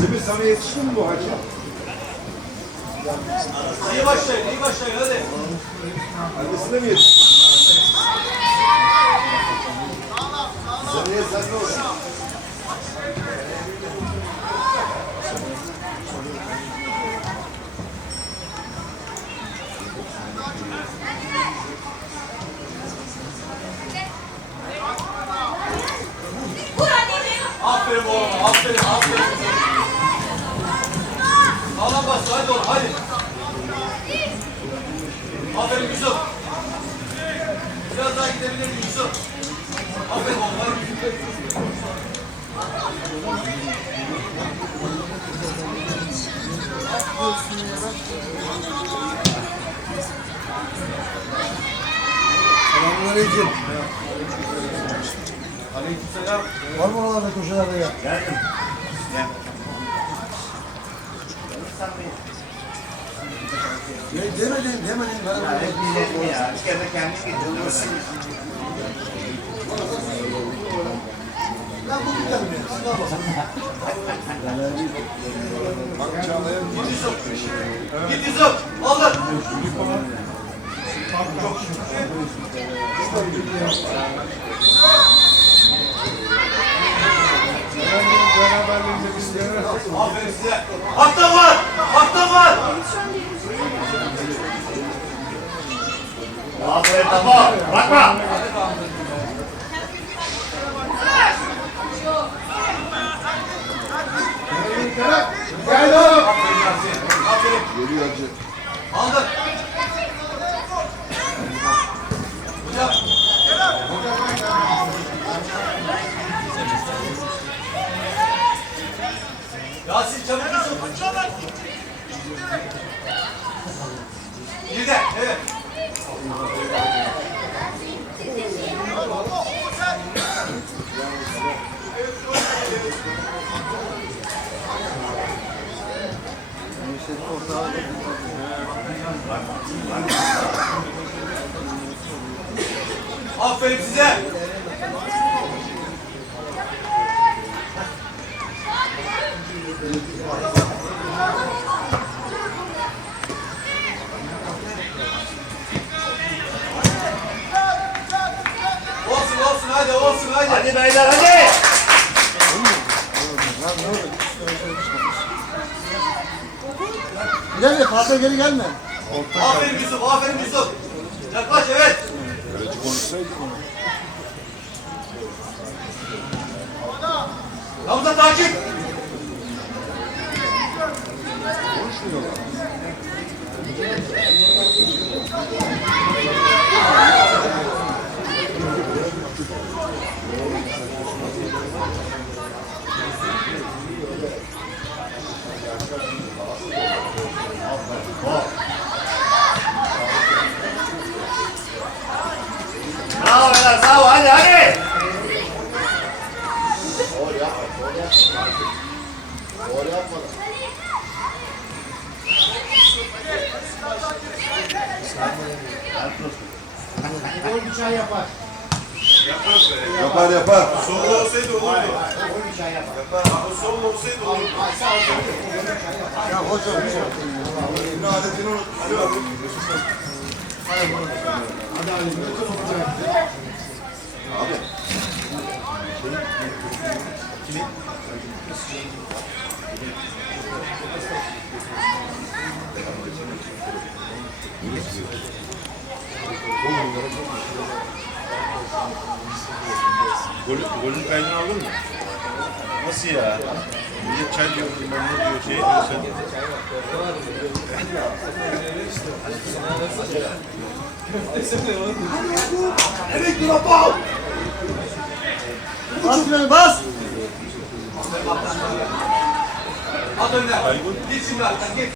Semih sana yetişti mi bu hakem? İyi başlayın, iyi başlayın hadi. Annesine mi yetişti? Seneye sen ne olsun? Aferin oğlum, aferin, aferin. Bas, hadi oğlum, hadi. Aferin Yusuf. Biraz daha gidebilir Yusuf? Aferin oğlum. Selamünaleyküm. Aleykümselam. Var mı oralarda köşelerde ya? Geldim. Gel. Ne demedin, demedin. Ben Ya hep bilelim ya. Bir kere kendin getiriyorsun. Ben bugün geldim ya. Siz ne yapasın? Bak Çağlayan Git Yusuf. Git Yusuf. Aldır. beraberliğinde isteyene Aferin size. Haktan var. Haktan var. Aferin tamam. Bakma. Aferin size. Olsun olsun hadi olsun hadi. Hadi beyler hadi. Ya, fazla geri gelme. Aferin Yusuf aferin Yusuf. Yaklaş evet. Kaleci konuşsaydı onu. Hamza takip. Bravo beyler bravo hadi hadi. Yapar yapar. Sol olsaydı olurdu. Yapar. O sol olsaydı olurdu. Ya hocam, Yine adetini unutmuş. Gol, golün kaydını aldın mı? Nasıl ya? Millet çay diyor, bilmem ne diyor, şey diyor sen. bas beni bas. At önüne. Git şimdi arkadan git.